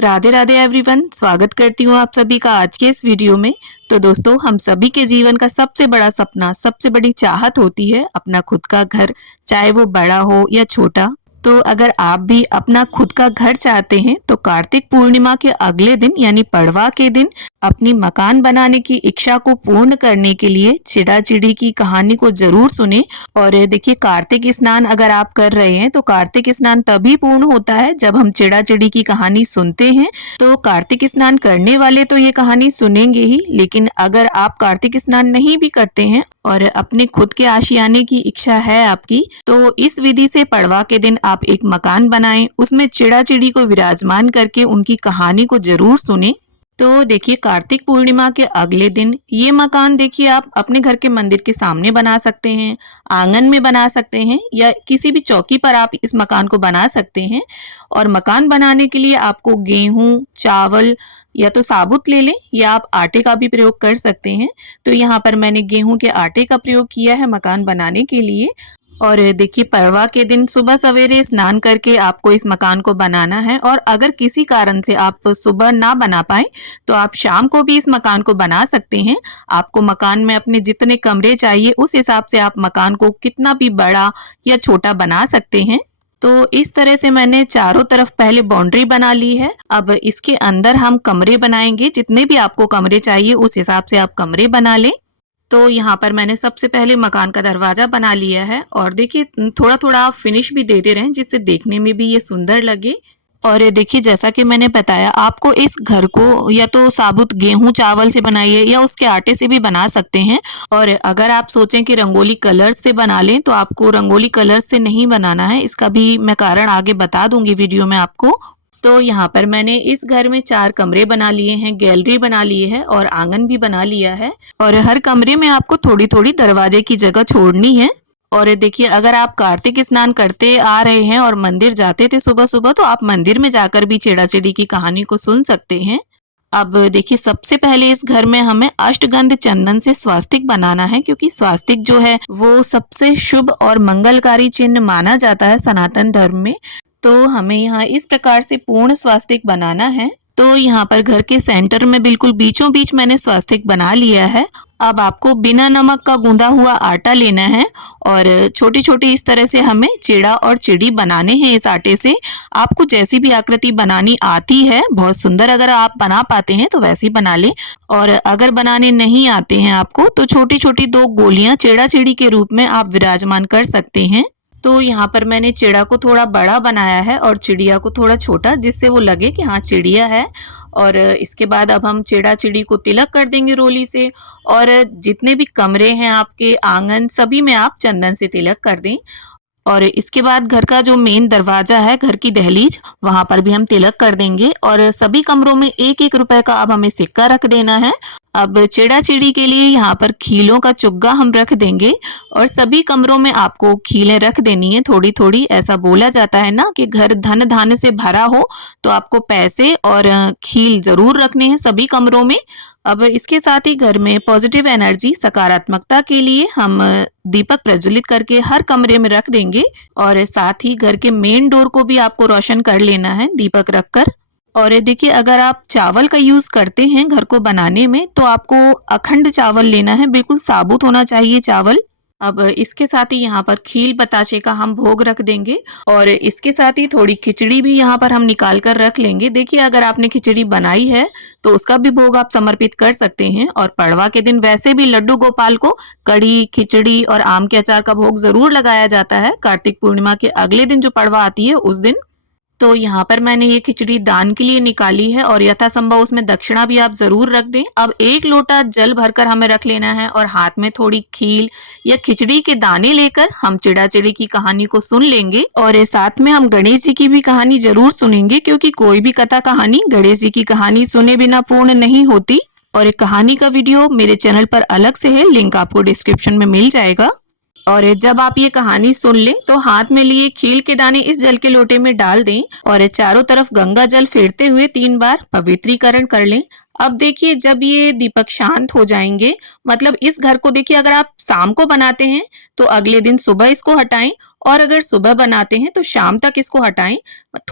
Radhe Radhe everyone, स्वागत करती हूँ आप सभी का आज के इस वीडियो में। तो दोस्तों, हम सभी के जीवन का सबसे बड़ा सपना, सबसे बड़ी चाहत होती है अपना खुद का घर, चाहे वो बड़ा हो या छोटा। तो अगर आप भी अपना खुद का घर चाहते हैं तो कार्तिक पूर्णिमा के अगले दिन यानी पड़वा के दिन अपनी मकान बनाने की इच्छा को पूर्ण करने के लिए चिड़ा चिड़ी की कहानी को जरूर सुने। और देखिए, कार्तिक स्नान अगर आप कर रहे हैं तो कार्तिक स्नान तभी पूर्ण होता है जब हम चिड़ा चिड़ी की कहानी सुनते हैं। तो कार्तिक स्नान करने वाले तो ये कहानी सुनेंगे ही, लेकिन अगर आप कार्तिक स्नान नहीं भी करते हैं और अपने खुद के आशियाने की इच्छा है आपकी, तो इस विधि से पड़वा के दिन आप एक मकान बनाएं, उसमें चिड़ा चिड़ी को विराजमान करके उनकी कहानी को जरूर सुने। तो देखिए, कार्तिक पूर्णिमा के अगले दिन ये मकान देखिए आप अपने घर के मंदिर के सामने बना सकते हैं, आंगन में बना सकते हैं या किसी भी चौकी पर आप इस मकान को बना सकते हैं। और मकान बनाने के लिए आपको गेहूं, चावल या तो साबुत ले लें या आप आटे का भी प्रयोग कर सकते हैं। तो यहाँ पर मैंने गेहूं के आटे का प्रयोग किया है मकान बनाने के लिए। और देखिए, पड़वा के दिन सुबह सवेरे स्नान करके आपको इस मकान को बनाना है। और अगर किसी कारण से आप सुबह ना बना पाए तो आप शाम को भी इस मकान को बना सकते हैं। आपको मकान में अपने जितने कमरे चाहिए उस हिसाब से आप मकान को कितना भी बड़ा या छोटा बना सकते हैं। तो इस तरह से मैंने चारों तरफ पहले बाउंड्री बना ली है। अब इसके अंदर हम कमरे बनाएंगे, जितने भी आपको कमरे चाहिए उस हिसाब से आप कमरे बना लें। तो यहाँ पर मैंने सबसे पहले मकान का दरवाजा बना लिया है और देखिए, थोड़ा थोड़ा आप फिनिश भी देते रहें जिससे देखने में भी ये सुंदर लगे। और देखिए, जैसा कि मैंने बताया, आपको इस घर को या तो साबुत गेहूं चावल से बनाइए या उसके आटे से भी बना सकते हैं। और अगर आप सोचें कि रंगोली कलर से बना लें तो आपको रंगोली कलर से नहीं बनाना है, इसका भी मैं कारण आगे बता दूंगी वीडियो में आपको। तो यहाँ पर मैंने इस घर में 4 कमरे बना लिए हैं, गैलरी बना ली है और आंगन भी बना लिया है। और हर कमरे में आपको थोड़ी थोड़ी दरवाजे की जगह छोड़नी है। और देखिए, अगर आप कार्तिक स्नान करते आ रहे हैं और मंदिर जाते थे सुबह सुबह, तो आप मंदिर में जाकर भी चिड़ा चिड़ी की कहानी को सुन सकते हैं। अब देखिए, सबसे पहले इस घर में हमें अष्टगंध चंदन से स्वास्तिक बनाना है, क्योंकि स्वास्तिक जो है वो सबसे शुभ और मंगलकारी चिन्ह माना जाता है सनातन धर्म में। तो हमें यहाँ इस प्रकार से पूर्ण स्वास्तिक बनाना है। तो यहाँ पर घर के सेंटर में बिल्कुल बीचों बीच मैंने स्वास्तिक बना लिया है। अब आपको बिना नमक का गूंदा हुआ आटा लेना है और छोटी छोटी इस तरह से हमें चिड़ा और चिड़ी बनाने हैं इस आटे से। आपको जैसी भी आकृति बनानी आती है, बहुत सुंदर अगर आप बना पाते हैं तो वैसी बना लें। और अगर बनाने नहीं आते हैं आपको, तो छोटी छोटी 2 गोलियां चिड़ा चिड़ी के रूप में आप विराजमान कर सकते हैं। तो यहाँ पर मैंने चिड़ा को थोड़ा बड़ा बनाया है और चिड़िया को थोड़ा छोटा, जिससे वो लगे कि हाँ चिड़िया है। और इसके बाद अब हम चिड़ा चिड़ी को तिलक कर देंगे रोली से। और जितने भी कमरे हैं आपके, आंगन, सभी में आप चंदन से तिलक कर दें। और इसके बाद घर का जो मेन दरवाजा है, घर की दहलीज, वहां पर भी हम तिलक कर देंगे। और सभी कमरों में 1-1 रुपए का अब हमें सिक्का रख देना है। अब चिड़ा चिड़ी के लिए यहाँ पर खीलों का चुग्गा हम रख देंगे और सभी कमरों में आपको खीलें रख देनी है थोड़ी थोड़ी। ऐसा बोला जाता है ना कि घर धन धान्य से भरा हो, तो आपको पैसे और खील जरूर रखने हैं सभी कमरों में। अब इसके साथ ही घर में पॉजिटिव एनर्जी, सकारात्मकता के लिए हम दीपक प्रज्वलित करके हर कमरे में रख देंगे। और साथ ही घर के मेन डोर को भी आपको रोशन कर लेना है दीपक रखकर। और देखिए, अगर आप चावल का यूज करते हैं घर को बनाने में, तो आपको अखंड चावल लेना है, बिल्कुल साबुत होना चाहिए चावल। अब इसके साथ ही यहाँ पर खील बताशे का हम भोग रख देंगे और इसके साथ ही थोड़ी खिचड़ी भी यहाँ पर हम निकाल कर रख लेंगे। देखिए, अगर आपने खिचड़ी बनाई है तो उसका भी भोग आप समर्पित कर सकते हैं। और पड़वा के दिन वैसे भी लड्डू गोपाल को कढ़ी, खिचड़ी और आम के अचार का भोग जरूर लगाया जाता है कार्तिक पूर्णिमा के अगले दिन जो पड़वा आती है उस दिन। तो यहाँ पर मैंने ये खिचड़ी दान के लिए निकाली है और यथासंभव उसमें दक्षिणा भी आप जरूर रख दें। अब 1 लोटा जल भरकर हमें रख लेना है और हाथ में थोड़ी खील या खिचड़ी के दाने लेकर हम चिड़ा चिड़ी की कहानी को सुन लेंगे। और साथ में हम गणेश जी की भी कहानी जरूर सुनेंगे, क्योंकि कोई भी कथा कहानी गणेश जी की कहानी सुने बिना पूर्ण नहीं होती। और एक कहानी का वीडियो मेरे चैनल पर अलग से है, लिंक आपको डिस्क्रिप्शन में मिल जाएगा। और जब आप ये कहानी सुन लें तो हाथ में लिए खील के दाने इस जल के लोटे में डाल दें और चारों तरफ गंगा जल फेरते हुए 3 बार पवित्रीकरण कर लें। अब देखिए, जब ये दीपक शांत हो जाएंगे, मतलब इस घर को देखिए, अगर आप शाम को बनाते हैं तो अगले दिन सुबह इसको हटाएं और अगर सुबह बनाते हैं तो शाम तक इसको हटाएं,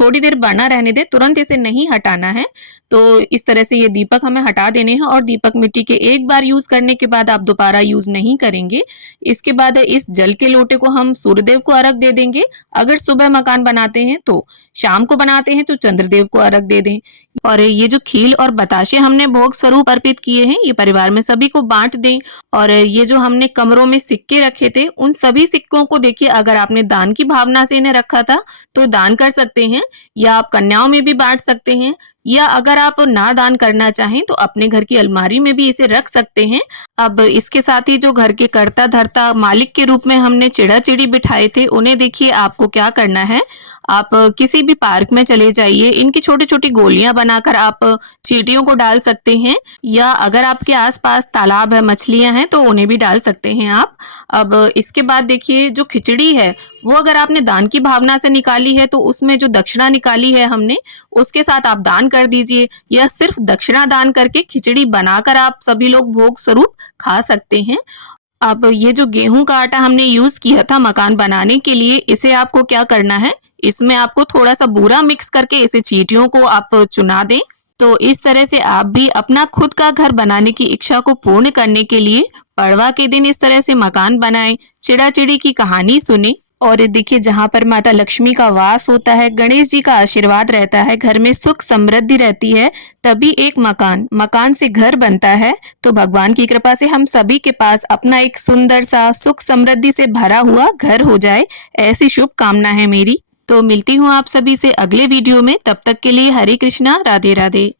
थोड़ी देर बना रहने दें, तुरंत इसे नहीं हटाना है। तो इस तरह से ये दीपक हमें हटा देने हैं और दीपक मिट्टी के एक बार यूज करने के बाद आप दोबारा यूज नहीं करेंगे। इसके बाद इस जल के लोटे को हम सूर्यदेव को अर्घ दे देंगे। अगर सुबह मकान बनाते हैं तो शाम को बनाते हैं तो चंद्रदेव को अर्घ दे दें। और ये जो खील और बताशे हमने भोग स्वरूप अर्पित किए हैं ये परिवार में सभी को बांट दें। और ये जो हमने कमरों में सिक्के रखे थे उन सभी सिक्कों को देखिए, अगर आपने दान की भावना से इन्हें रखा था तो दान कर सकते हैं, या आप कन्याओं में भी बांट सकते हैं, या अगर आप ना दान करना चाहें तो अपने घर की अलमारी में भी इसे रख सकते हैं। अब इसके साथ ही जो घर के कर्ता धर्ता मालिक के रूप में हमने चिड़ा चिड़ी बिठाए थे उन्हें देखिए आपको क्या करना है, आप किसी भी पार्क में चले जाइए, इनकी छोटी छोटी गोलियां बनाकर आप चींटियों को डाल सकते हैं, या अगर आपके आसपास तालाब है मछलियां हैं तो उन्हें भी डाल सकते हैं आप। अब इसके बाद देखिए जो खिचड़ी है वो अगर आपने दान की भावना से निकाली है तो उसमें जो दक्षिणा निकाली है हमने उसके साथ आप दान कर दीजिए, या सिर्फ दक्षिणा दान करके खिचड़ी बनाकर आप सभी लोग भोग स्वरूप खा सकते हैं। अब ये जो गेहूं का आटा हमने यूज किया था मकान बनाने के लिए, इसे आपको क्या करना है, इसमें आपको थोड़ा सा बूरा मिक्स करके इसे चींटियों को आप चुना दें। तो इस तरह से आप भी अपना खुद का घर बनाने की इच्छा को पूर्ण करने के लिए पड़वा के दिन इस तरह से मकान बनाएं, चिड़ा चिड़ी की कहानी सुने। और देखिए जहाँ पर माता लक्ष्मी का वास होता है, गणेश जी का आशीर्वाद रहता है, घर में सुख समृद्धि रहती है, तभी एक मकान से घर बनता है। तो भगवान की कृपा से हम सभी के पास अपना एक सुंदर सा सुख समृद्धि से भरा हुआ घर हो जाए, ऐसी शुभ कामना है मेरी। तो मिलती हूँ आप सभी से अगले वीडियो में, तब तक के लिए हरे कृष्णा, राधे राधे।